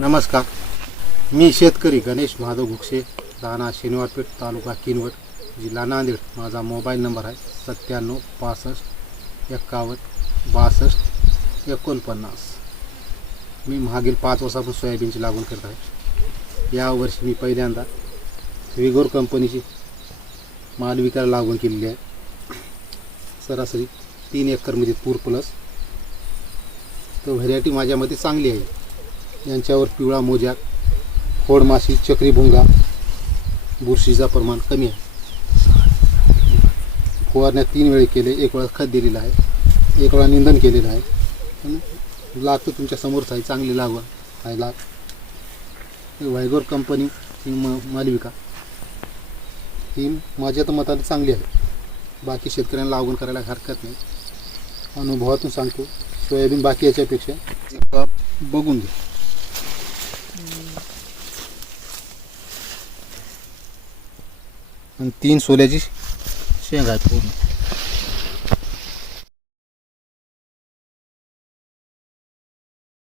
नमस्कार, मी शेतकरी गणेश महादेव घुक्षे, राहणार शनिवारपेठ, तालुका किनवट, जिल्हा नांदेड. माझा मोबाईल नंबर आहे 97 65 51 62 49. मी मागील 5 वर्षापासून सोयाबीनची लागवड करत आहे. यावर्षी मी पहिल्यांदा विगोर कंपनीची माल विकायला लागवड केलेली आहे. सरासरी 3 एकरमध्ये पूर प्लस. तर व्हरायटी माझ्यामध्ये चांगली आहे. यांच्यावर पिवळा मोजाक, खोडमाशी, चक्री भुंगा, बुरशीचा प्रमाण कमी आहे. फवारण्या 3 वेळी केले, 1 वेळा खत दिलेलं आहे, 1 वेळा निंदन केलेलं आहे. लागतो तुमच्या समोरच आहे, चांगली लागवड आहे. वायगोर कंपनी ही मालविका ही माझ्या तर मताने चांगली आहे. बाकी शेतकऱ्यांना लागवड करायला हरकत नाही. अनुभवातून सांगतो, सोयाबीन बाकी याच्यापेक्षा बघून घ्या. आणि 3 सोल्याची शेंग आहे पूर्ण.